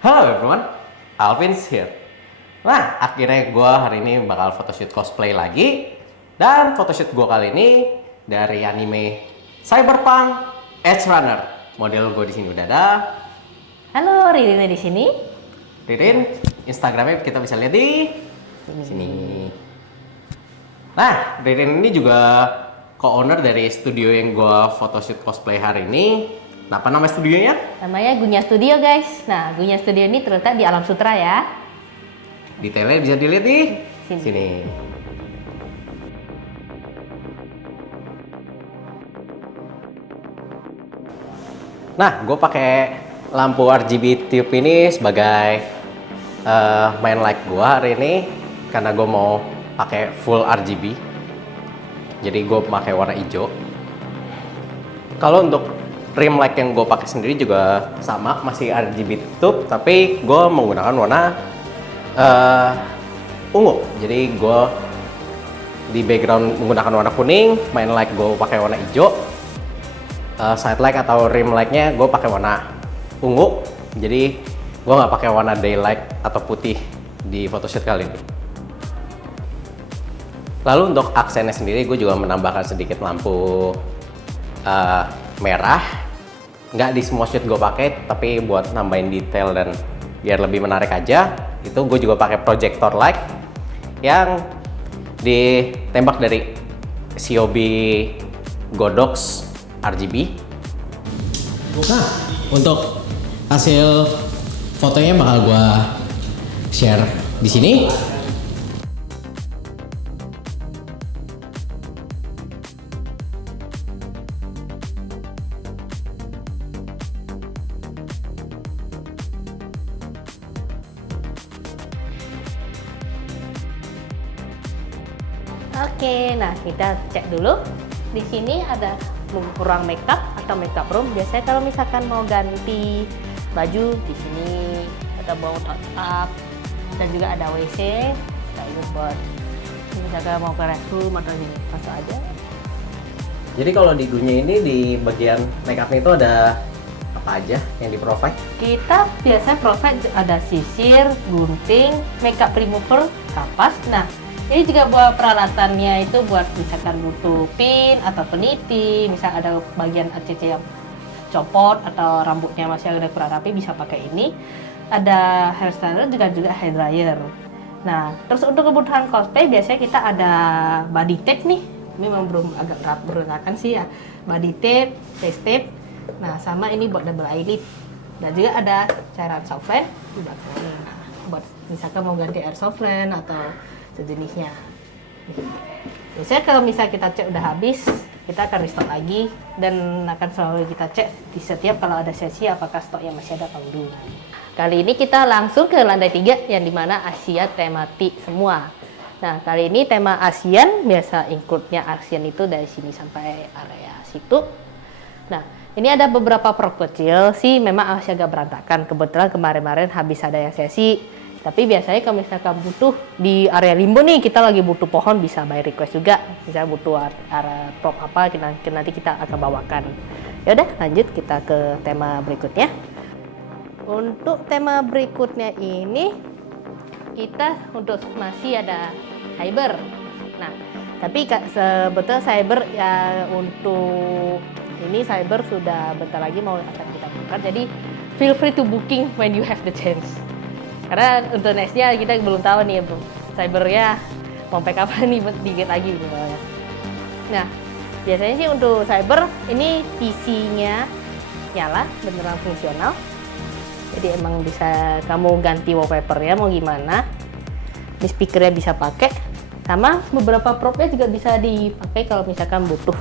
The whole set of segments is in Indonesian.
Halo everyone, Alvin's here. Nah, akhirnya gue hari ini bakal photoshoot cosplay lagi. Dan photoshoot gue kali ini dari anime Cyberpunk Edge Runner. Model gue di sini udah ada. Halo, Ririna di sini. Ririn, Instagramnya kita bisa lihat di sini. Nah, Ririn ini juga co-owner dari studio yang gue photoshoot cosplay hari ini. Apa nama studionya? Namanya Gunya Studio, guys. Nah, Gunya Studio ini terletak di Alam Sutra ya. Detailnya bisa dilihat di Sini. sini. Nah, gue pakai lampu RGB tube ini sebagai main light gue hari ini karena gue mau pakai full RGB. Jadi gue pakai warna hijau. Kalau untuk rim light yang gue pakai sendiri juga sama, masih RGB tube, tapi gue menggunakan warna ungu. Jadi gue di background menggunakan warna kuning, main light gue pakai warna hijau, side light atau rim lightnya gue pakai warna ungu. Jadi gue nggak pakai warna daylight atau putih di photoshoot kali ini. Lalu untuk aksennya sendiri gue juga menambahkan sedikit lampu merah. Nggak di semua shoot gue pakai, tapi buat nambahin detail dan biar lebih menarik aja, itu gue juga pakai projector light yang ditembak dari Xiaomi Godox RGB. Nah, untuk hasil fotonya bakal gue share di sini. Oke, nah kita cek dulu. Di sini ada ruang makeup atau makeup room. Biasanya kalau misalkan mau ganti baju di sini, atau mau touch up, dan juga ada WC. Nah, itu buat misalkan mau ke restroom atau ini masuk aja. Jadi kalau di Gunya ini di bagian makeupnya itu ada apa aja yang di provide? Kita biasanya provide ada sisir, gunting, makeup remover, kapas. Nah, ini juga buat peralatannya itu buat misalkan butuh pin atau peniti, misal ada bagian ACC yang copot atau rambutnya masih ada kurang rapi, bisa pakai ini. Ada hair styler juga hair dryer. Nah, terus untuk kebutuhan cosplay biasanya kita ada body tape nih. Ini memang belum agak berantakan sih ya. Body tape, face tape. Nah, sama ini buat double eyelid. Dan juga ada cairan softland di belakang ini. Nah, buat misalkan mau ganti air softland atau sejenisnya. Biasanya kalau misalnya kita cek udah habis, kita akan restock lagi dan akan selalu kita cek di setiap kalau ada sesi apakah stoknya masih ada atau belum. Kali ini kita langsung ke lantai 3 yang dimana Asia tematik semua. Nah, kali ini tema ASEAN, biasa include-nya ASEAN itu dari sini sampai area situ. Nah, ini ada beberapa prop kecil sih, memang masih agak berantakan. Kebetulan kemarin-kemarin habis ada yang sesi. Tapi biasanya kalau misalkan butuh di area limbo nih, kita lagi butuh pohon, bisa by request juga. Misalnya butuh area prop apa, nanti kita akan bawakan. Ya udah, lanjut kita ke tema berikutnya. Untuk tema berikutnya ini, kita untuk masih ada cyber. Nah, tapi sebetulnya cyber ya untuk ini cyber sudah bentar lagi mau akan kita buka. Jadi feel free to booking when you have the chance. Karena untuk nextnya kita belum tahu nih bro, cybernya mau pakai apa nih dikit lagi misalnya. Nah, biasanya sih untuk cyber ini PC-nya nyala beneran fungsional. Jadi emang bisa kamu ganti wallpapernya mau gimana. Di speakernya bisa pakai, sama beberapa propnya juga bisa dipakai kalau misalkan butuh.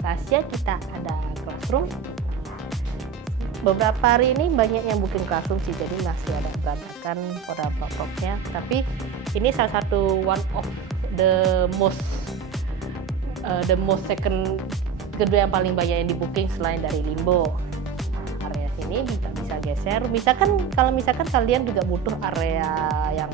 Rahasia kita ada classroom. Beberapa hari ini banyak yang booking classroom sih, jadi masih ada berantakan beberapa propnya. Tapi ini salah satu one of the most second, kedua yang paling banyak yang di booking selain dari Limbo. Area sini bisa geser. Kalau misalkan kalian juga butuh area yang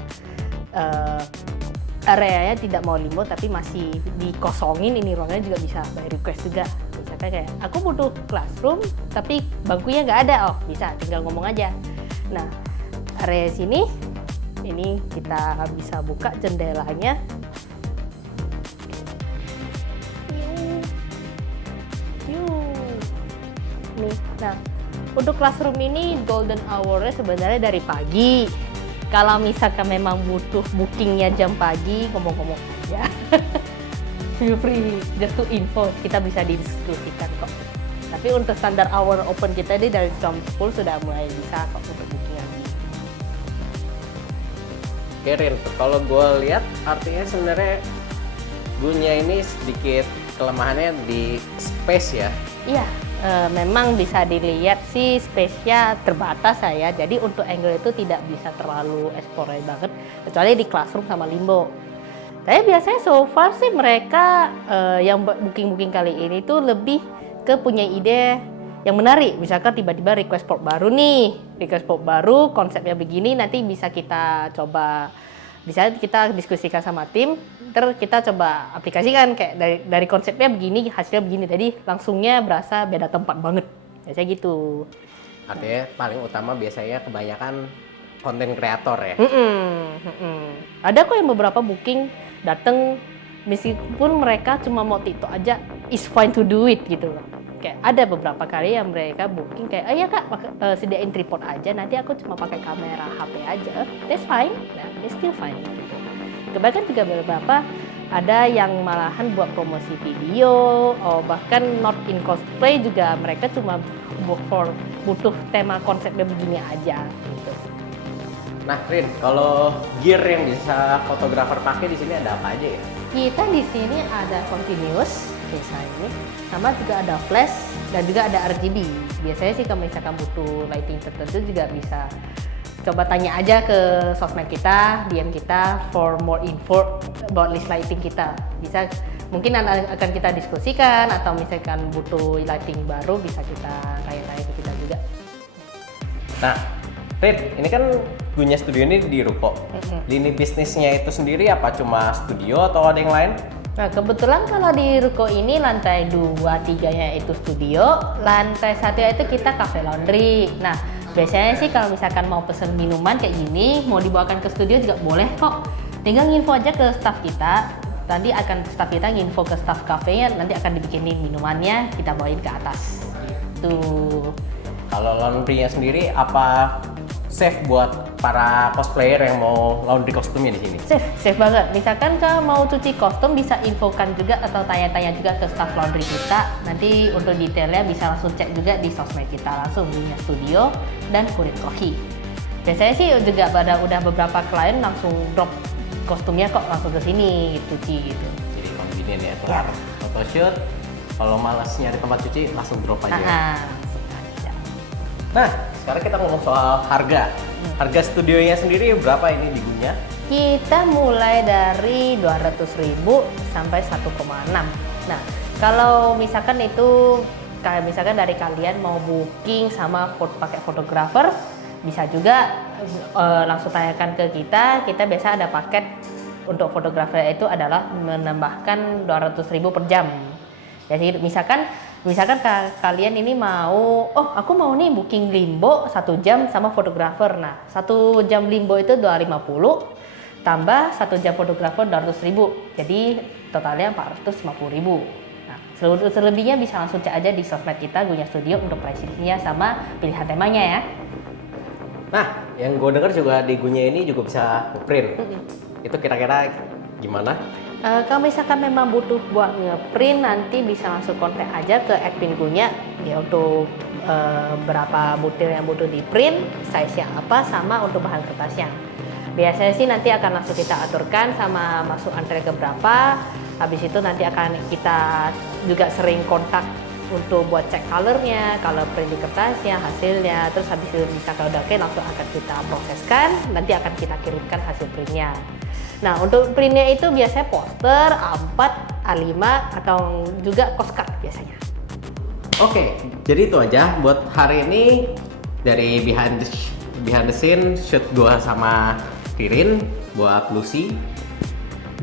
areanya tidak mau Limbo tapi masih dikosongin, ini ruangnya juga bisa by request juga. Misalkan kayak aku butuh classroom tapi bangkunya nggak ada, oh bisa tinggal ngomong aja Nah, area sini ini kita bisa buka jendelanya. Nih, nah untuk classroom ini golden hour-nya sebenarnya dari pagi. Kalau misalkan memang butuh bookingnya jam pagi, ngomong-ngomong aja. Feel free, just to info, kita bisa didiskusikan kok. Tapi untuk standar hour open kita ini dari jam 10 sudah mulai bisa kok untuk booking lagi. Oke Rin, kalau gue lihat artinya sebenarnya Gunya ini sedikit kelemahannya di space ya. Iya, memang bisa dilihat sih space-nya terbatas ya. Jadi untuk angle itu tidak bisa terlalu explore banget, kecuali di classroom sama limbo. Tapi biasanya so far sih mereka yang booking kali ini tuh lebih ke punya ide yang menarik. Misalkan tiba-tiba request port baru nih, konsepnya begini, nanti bisa kita coba, bisa kita diskusikan sama tim, terus kita coba aplikasikan kayak dari konsepnya begini, hasilnya begini, jadi langsungnya berasa beda tempat banget, biasanya gitu. Artinya paling utama biasanya kebanyakan konten kreator ya. Ada kok yang beberapa booking datang meskipun mereka cuma mau TikTok aja, is fine to do it gitu loh. Kayak ada beberapa kali yang mereka booking kayak, ya kak, sediain tripod aja, nanti aku cuma pakai kamera HP aja, that's fine, nah, it's still fine gitu. Kebanyakan juga beberapa ada yang malahan buat promosi video, bahkan not in cosplay juga mereka cuma butuh tema konsepnya begini aja gitu. Nah Rin, kalau gear yang bisa fotografer pakai di sini ada apa aja ya? Kita di sini ada continuous kayak ini, sama juga ada flash dan juga ada RGB. Biasanya sih kalau misalkan butuh lighting tertentu juga bisa coba tanya aja ke sosmed kita, DM kita for more info about list lighting kita. Bisa mungkin akan kita diskusikan, atau misalkan butuh lighting baru bisa kita tanya-tanya ke kita juga. Nah, Rin, ini kan Gunya Studio ini di Ruko. Lini bisnisnya itu sendiri apa cuma studio atau ada yang lain? Nah, kebetulan kalau di Ruko ini lantai 2-3-nya itu studio, lantai 1 itu kita cafe laundry. Nah, biasanya sih kalau misalkan mau pesen minuman kayak gini, mau dibawakan ke studio juga boleh kok. Tinggal nginfo aja ke staff kita. Nanti akan staff kita nginfo ke staff kafenya, nanti akan dibikinin minumannya, kita bawain ke atas. Tuh. Kalau laundry-nya sendiri apa safe buat para cosplayer yang mau laundry kostumnya di sini? Safe banget. Misalkan kalau mau cuci kostum bisa infokan juga atau tanya-tanya juga ke staff laundry kita. Nanti untuk detailnya bisa langsung cek juga di sosmed kita langsung, Gunya Studio dan Kurit Koki. Biasanya sih juga udah beberapa klien langsung drop kostumnya kok langsung ke sini cuci gitu. Jadi convenient ya, kelar photoshoot. Kalau malas nyari tempat cuci langsung drop aja. Nah, sekarang kita ngomong soal harga. Harga studionya sendiri berapa ini di Gunya? Kita mulai dari 200.000 sampai 1,6. Nah, kalau misalkan itu kayak misalkan dari kalian mau booking sama pakai fotografer, bisa juga langsung tanyakan ke kita. Kita biasa ada paket untuk fotografer itu adalah menambahkan 200.000 per jam. Jadi misalkan kalian ini mau, aku mau nih booking limbo 1 jam sama fotografer. Nah, 1 jam limbo itu 250 tambah 1 jam fotografer 200.000. Jadi totalnya 450.000. Nah, selebihnya bisa langsung cek aja di sosmed kita Gunya Studio untuk pricingnya sama pilihan temanya ya. Nah, yang gue dengar juga di Gunya ini juga bisa print. Itu kira-kira gimana? Kalau misalkan memang butuh buat nge-print, nanti bisa langsung kontak aja ke admin Gunya ya untuk berapa butir yang butuh di print, size-nya apa, sama untuk bahan kertasnya. Biasanya sih nanti akan langsung kita aturkan sama masuk antre ke berapa. Habis itu nanti akan kita juga sering kontak untuk buat cek colornya, color print di kertasnya, hasilnya. Terus habis itu bisa kalau udah oke langsung akan kita proseskan, nanti akan kita kirimkan hasil printnya. Nah, untuk printnya itu biasanya poster, A4, A5, atau juga postcard biasanya. Oke, jadi itu aja buat hari ini dari behind the scene shoot gua sama Ririn buat Lucy,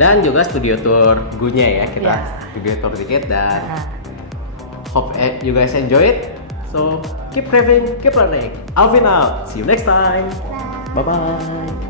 dan juga studio tour Gunya ya, kita studio tour dikit, dan hope you guys enjoy it. So keep craving, keep learning. Alvin out. See you next time. Bye bye.